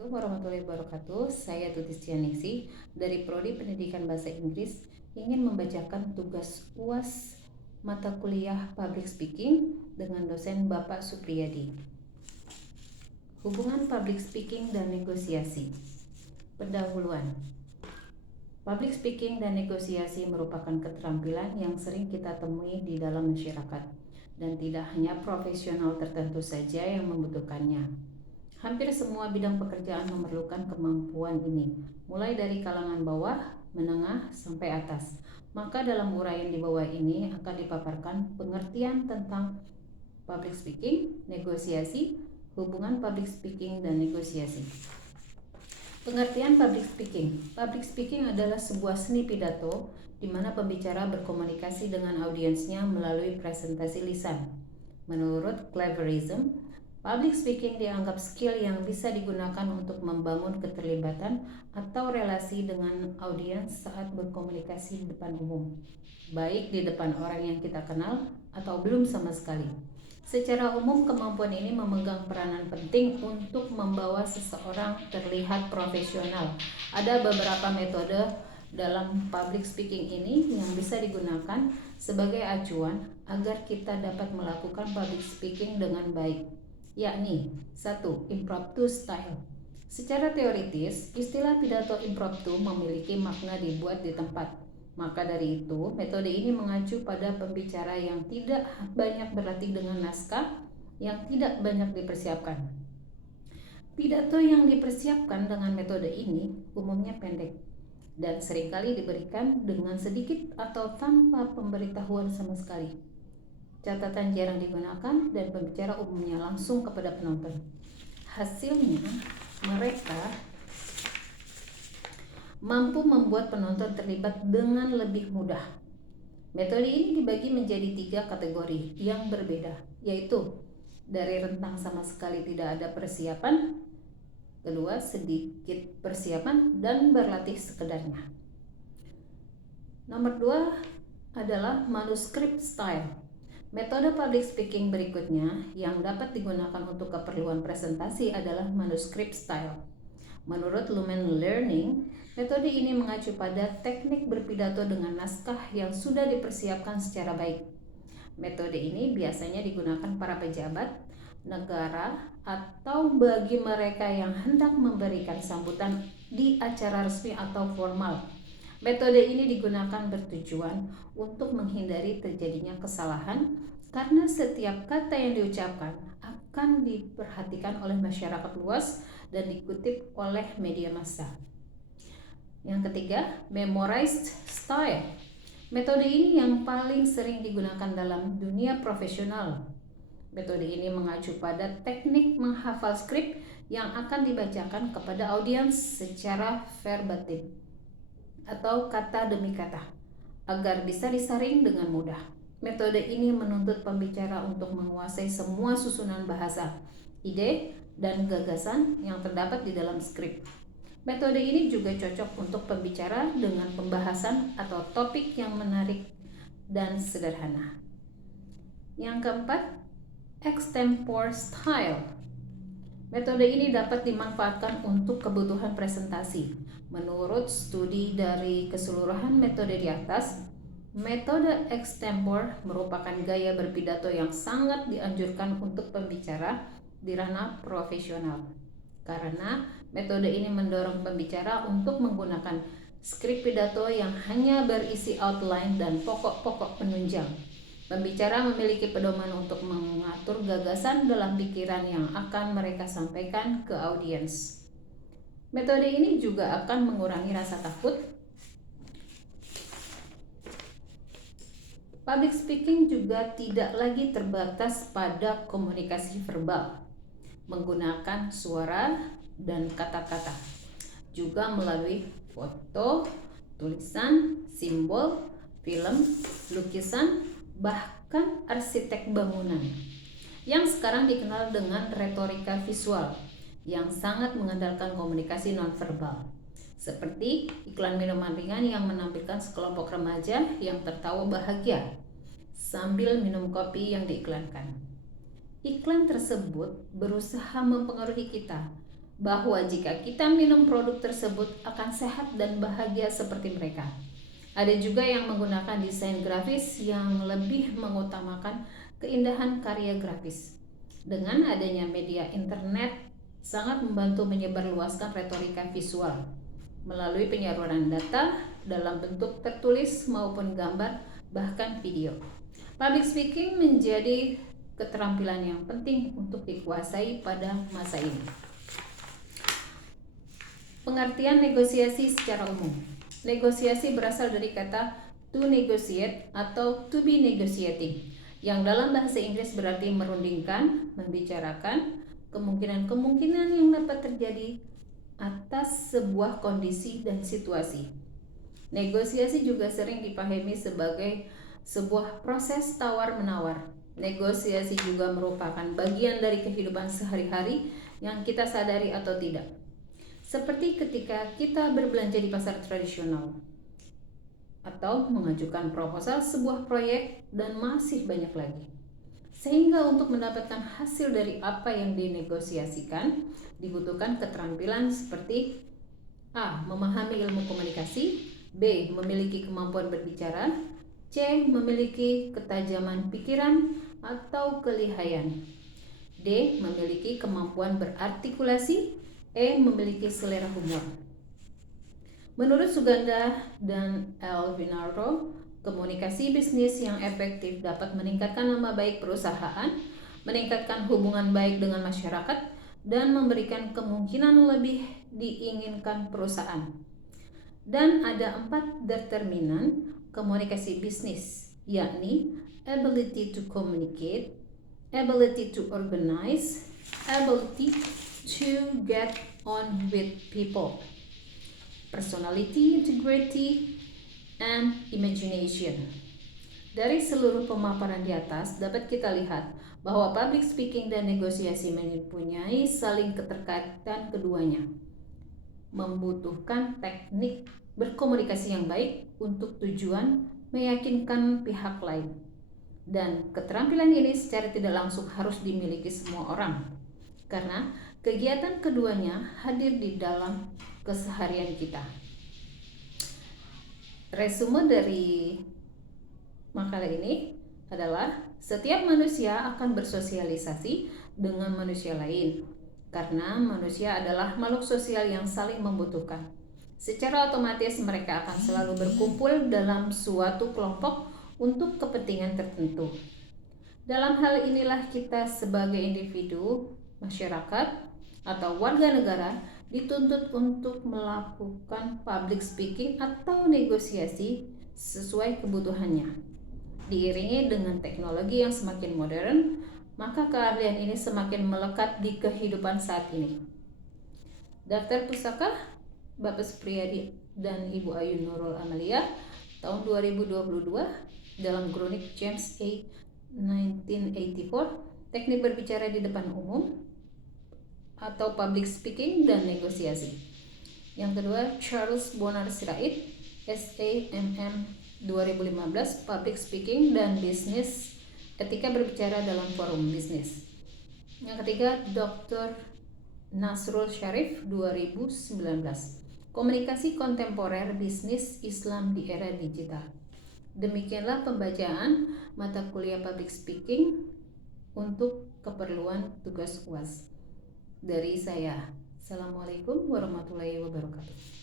Assalamualaikum warahmatullahi wabarakatuh. Saya Tuti Stianiksi dari Prodi Pendidikan Bahasa Inggris ingin membacakan tugas UAS mata kuliah Public Speaking dengan dosen Bapak Supriyadi. Hubungan Public Speaking dan Negosiasi. Pendahuluan. Public speaking dan negosiasi merupakan keterampilan yang sering kita temui di dalam masyarakat dan tidak hanya profesional tertentu saja yang membutuhkannya. Hampir semua bidang pekerjaan memerlukan kemampuan ini, mulai dari kalangan bawah, menengah, sampai atas. Maka dalam uraian di bawah ini akan dipaparkan pengertian tentang public speaking, negosiasi, hubungan public speaking dan negosiasi. Pengertian public speaking. Public speaking adalah sebuah seni pidato di mana pembicara berkomunikasi dengan audiensnya melalui presentasi lisan. Menurut Cleverism, public speaking dianggap skill yang bisa digunakan untuk membangun keterlibatan atau relasi dengan audiens saat berkomunikasi di depan umum, baik di depan orang yang kita kenal atau belum sama sekali. Secara umum, kemampuan ini memegang peranan penting untuk membawa seseorang terlihat profesional. Ada beberapa metode dalam public speaking ini yang bisa digunakan sebagai acuan agar kita dapat melakukan public speaking dengan baik, yakni 1. Impromptu style. Secara teoritis, istilah pidato impromptu memiliki makna dibuat di tempat. Maka dari itu, metode ini mengacu pada pembicara yang tidak banyak berlatih dengan naskah, yang tidak banyak dipersiapkan. Pidato yang dipersiapkan dengan metode ini umumnya pendek dan seringkali diberikan dengan sedikit atau tanpa pemberitahuan sama sekali. Catatan jarang digunakan dan pembicara umumnya langsung kepada penonton. Hasilnya, mereka mampu membuat penonton terlibat dengan lebih mudah. Metode ini dibagi menjadi 3 kategori yang berbeda, yaitu dari rentang sama sekali tidak ada persiapan, kedua sedikit persiapan, dan berlatih sekedarnya. Nomor 2 adalah manuskrip style. Metode public speaking berikutnya yang dapat digunakan untuk keperluan presentasi adalah manuskrip style. Menurut Lumen Learning, metode ini mengacu pada teknik berpidato dengan naskah yang sudah dipersiapkan secara baik. Metode ini biasanya digunakan para pejabat, negara, atau bagi mereka yang hendak memberikan sambutan di acara resmi atau formal. Metode ini digunakan bertujuan untuk menghindari terjadinya kesalahan karena setiap kata yang diucapkan akan diperhatikan oleh masyarakat luas dan dikutip oleh media massa. Yang ketiga, memorized style. Metode ini yang paling sering digunakan dalam dunia profesional. Metode ini mengacu pada teknik menghafal skrip yang akan dibacakan kepada audiens secara verbatim atau kata demi kata agar bisa disaring dengan mudah. Metode ini menuntut pembicara untuk menguasai semua susunan bahasa, ide, dan gagasan yang terdapat di dalam skrip. Metode ini juga cocok untuk pembicara dengan pembahasan atau topik yang menarik dan sederhana. Yang keempat, extempore style. Metode ini dapat dimanfaatkan untuk kebutuhan presentasi. Menurut studi dari keseluruhan metode di atas, metode extempore merupakan gaya berpidato yang sangat dianjurkan untuk pembicara di ranah profesional. Karena metode ini mendorong pembicara untuk menggunakan skrip pidato yang hanya berisi outline dan pokok-pokok penunjang. Pembicara memiliki pedoman untuk mengatur gagasan dalam pikiran yang akan mereka sampaikan ke audiens. Metode ini juga akan mengurangi rasa takut. Public speaking juga tidak lagi terbatas pada komunikasi verbal, menggunakan suara dan kata-kata, juga melalui foto, tulisan, simbol, film, lukisan, bahkan arsitek bangunan, yang sekarang dikenal dengan retorika visual, yang sangat mengandalkan komunikasi nonverbal, seperti iklan minuman ringan yang menampilkan sekelompok remaja yang tertawa bahagia sambil minum kopi yang diiklankan. Iklan tersebut berusaha mempengaruhi kita bahwa jika kita minum produk tersebut akan sehat dan bahagia seperti mereka. Ada juga yang menggunakan desain grafis yang lebih mengutamakan keindahan karya grafis. Dengan adanya media internet sangat membantu menyebarluaskan retorika visual melalui penyaluran data dalam bentuk tertulis maupun gambar, bahkan video. Public speaking menjadi keterampilan yang penting untuk dikuasai pada masa ini. Pengertian negosiasi secara umum. Negosiasi berasal dari kata to negotiate atau to be negotiating, yang dalam bahasa Inggris berarti merundingkan, membicarakan kemungkinan-kemungkinan yang dapat terjadi atas sebuah kondisi dan situasi. Negosiasi juga sering dipahami sebagai sebuah proses tawar-menawar. Negosiasi juga merupakan bagian dari kehidupan sehari-hari yang kita sadari atau tidak. Seperti ketika kita berbelanja di pasar tradisional atau mengajukan proposal sebuah proyek dan masih banyak lagi. Sehingga untuk mendapatkan hasil dari apa yang dinegosiasikan, dibutuhkan keterampilan seperti A. Memahami ilmu komunikasi, B. Memiliki kemampuan berbicara, C. Memiliki ketajaman pikiran atau kelihayan, D. Memiliki kemampuan berartikulasi, E. Memiliki selera humor. Menurut Suganda dan Alvinaro, komunikasi bisnis yang efektif dapat meningkatkan nama baik perusahaan, meningkatkan hubungan baik dengan masyarakat, dan memberikan kemungkinan lebih diinginkan perusahaan. Dan ada 4 determinan komunikasi bisnis, yakni ability to communicate, ability to organize, ability to get on with people, personality, integrity, and imagination. Dari seluruh pemaparan di atas dapat kita lihat bahwa public speaking dan negosiasi mempunyai saling keterkaitan keduanya. Membutuhkan teknik berkomunikasi yang baik untuk tujuan meyakinkan pihak lain. Dan keterampilan ini secara tidak langsung harus dimiliki semua orang, karena kegiatan keduanya hadir di dalam keseharian kita. Resume dari makalah ini adalah setiap manusia akan bersosialisasi dengan manusia lain, karena manusia adalah makhluk sosial yang saling membutuhkan. Secara otomatis mereka akan selalu berkumpul dalam suatu kelompok untuk kepentingan tertentu. Dalam hal inilah kita sebagai individu, masyarakat, atau warga negara dituntut untuk melakukan public speaking atau negosiasi sesuai kebutuhannya. Diiringi dengan teknologi yang semakin modern, maka keahlian ini semakin melekat di kehidupan saat ini. Daftar Pustaka Bapak Supriyadi dan Ibu Ayu Nurul Amalia tahun 2022 dalam Kronik James A. 1984, teknik berbicara di depan umum atau public speaking dan negosiasi. Yang kedua, Charles Bonar Sirait, SAMM 2015, public speaking dan bisnis, etika berbicara dalam forum bisnis. Yang ketiga, Dr. Nasrul Syarif 2019, komunikasi kontemporer bisnis Islam di era digital. Demikianlah pembacaan mata kuliah public speaking untuk keperluan tugas UAS dari saya. Assalamualaikum warahmatullahi wabarakatuh.